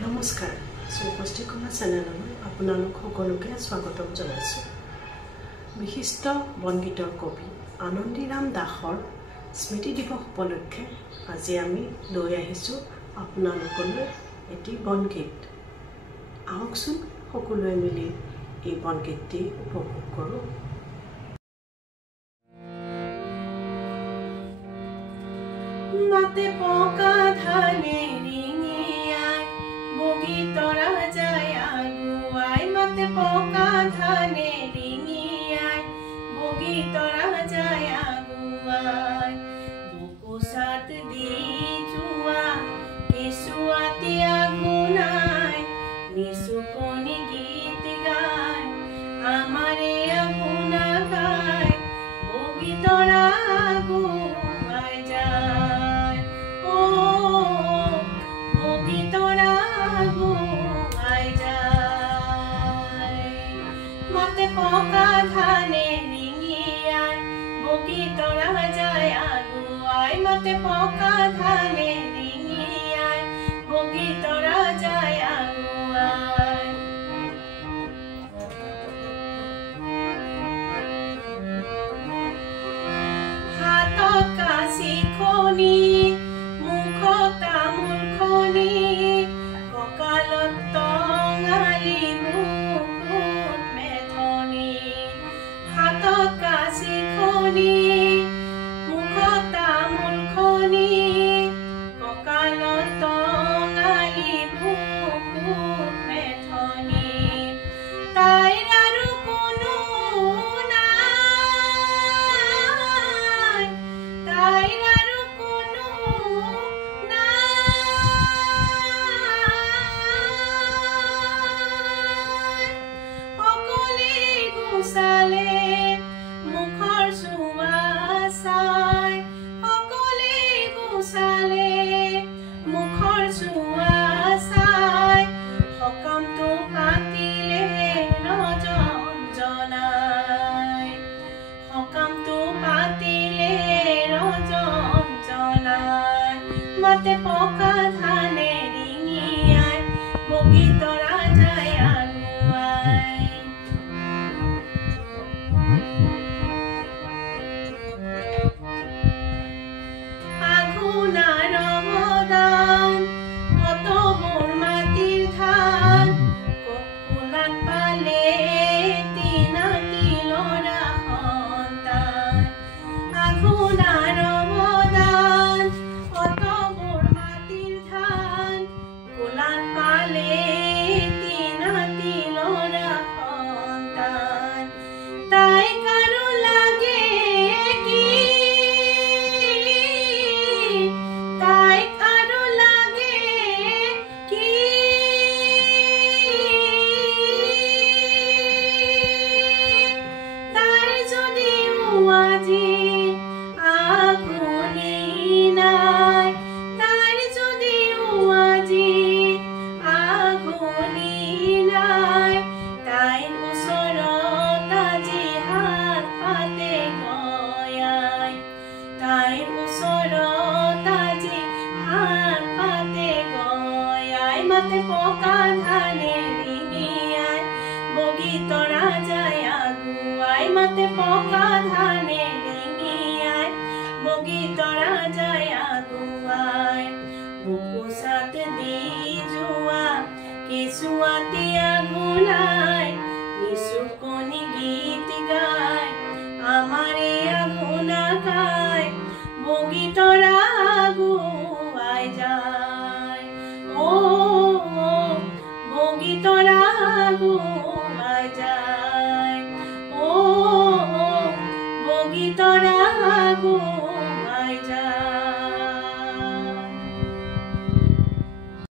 নমস্কাৰ উপস্থিত চেনেললৈ আপোনালোক সকলোকে স্বাগতম জনাইছোঁ। বিশিষ্ট বনগীতৰ কবি আনন্দীৰাম দাসৰ স্মৃতি দিৱস উপলক্ষে আজি আমি লৈ আহিছোঁ আপোনালোকলৈ এটি বনগীত। আহকচোন সকলোৱে মিলি এই বনগীতটি উপভোগ কৰোঁ। মাতে পকা ধানে ৰিঙিয়াই বগী তৰা যায় আগুৱাই, মাতে পকা ধানে ৰিঙিয়াই বগী তৰা যায় আগুৱাই, বুকুচাত দি যোৱা কেঁচুৱাটি আগুনাই নিচুকনি গীত গায় আমাৰে আগুনা গায় বগী তৰা আগুৱাই যায়। বগী তৰা আগুৱাই যায়, মাতে পকা ধানে ৰিঙিয়াই বগী তৰা যায় আগুৱাই, মাতে পকা ধানে ৰিঙিয়াই বগী তৰা যায় আগুৱাই। হাতত কাঁচি খনি মুখত তামোল খনি কঁকালত টঙালি বুকুত মেথনি, হাতত কাঁচি খনি মুখত তামোল খনি কঁকালত টঙালি বুকুত মেথনি, তাইৰ আৰু কোনো নাই, তাইৰ আৰু কোনো নাই, অকলে গুচালে মুখৰ চুমা চাই, অকলে গুচালে মুখৰ চুমা চাই, সকামটো পাতিলে ৰজন জনাই, সকামটো পাতিলে ৰজন জনাই, মাতে পকা ধানে ৰিঙিয়াই বগী তৰা যায় আগুৱাই। আঘোণৰ ৰমদান অতবোৰ মাটিৰ ধান ককুলাত পালে তিনাটি ল'ৰা সন্তান, আঘোণৰ ৰমদান অতবোৰ মাটিৰ ধান কোলাত পালে তিনাটি ল'ৰা সন্তান, তাইক আৰু লাগে কি, তাইক আৰু লাগে কি, তাইৰ যদিও আজি আগুনি নাই, তাইৰ যদিও আজি আগুনি নাই, তাইৰ ওচৰত আজি হাত পাতে গয়াই, তাইৰ ওচৰত আজি হাত পাতে গয়াই, মাতে পকা ধানে ৰিঙিয়াই বগী তৰা যায় আগুৱাই, মাতে পকা ধানে ৰিঙিয়াই বগী তৰা যায় আগুৱাই, বুকুচাত দি যোৱা কেঁচুৱাটি আগুনাই নিচুকনি গীত গায় আমাৰে আগুনা গায় বগী তৰা আগুৱাই যায়। বগী তৰা আগুৱাই যায়, বগী তৰা আগুৱাই